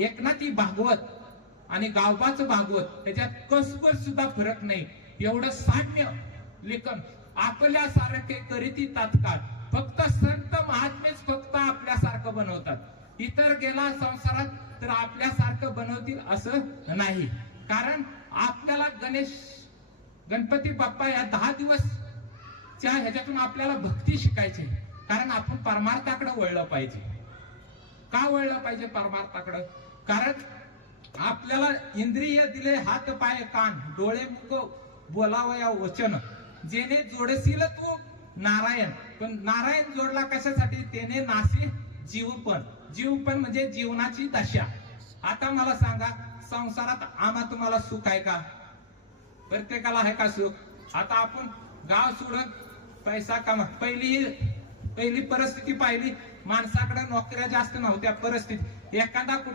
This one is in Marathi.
एकनाथी भागवत आणि गावबाचं भागवत त्याच्यात कसवर सुद्धा फरक नाही. एवढं साम्य लेखन आपल्यासारखे करीती तात्काळ. फक्त संत महात्मेच फक्त आपल्यासारखं बनवतात. इतर गेला संसारात तर आपल्यासारखं बनवतील असं नाही. कारण आपल्याला गणेश गणपती बाप्पा या दहा दिवस च्या ह्याच्यातून आपल्याला भक्ती शिकायची. कारण आपण परमार्थाकडे वळलं पाहिजे. का वळलं पाहिजे परमार्थाकडे? कारण आपल्याला इंद्रिय दिले हात पाय कान डोळे मुख बोलावया वचन. जेने जोडशील तू नारायण. पण नारायण जोडला कशासाठी? त्याने नासी जीव पण. जीव पण म्हणजे जीवनाची दशा. आता मला सांगा संसारात आम्हा तुम्हाला सुख आहे का? प्रत्येकाला आहे का सुख? आता आपण गाव सोडून पैसा कमा पहिली पहिली परिस्थिती पाहिली. माणसाकडे नोकऱ्या जास्त नव्हत्या. परिस्थिती. एखादा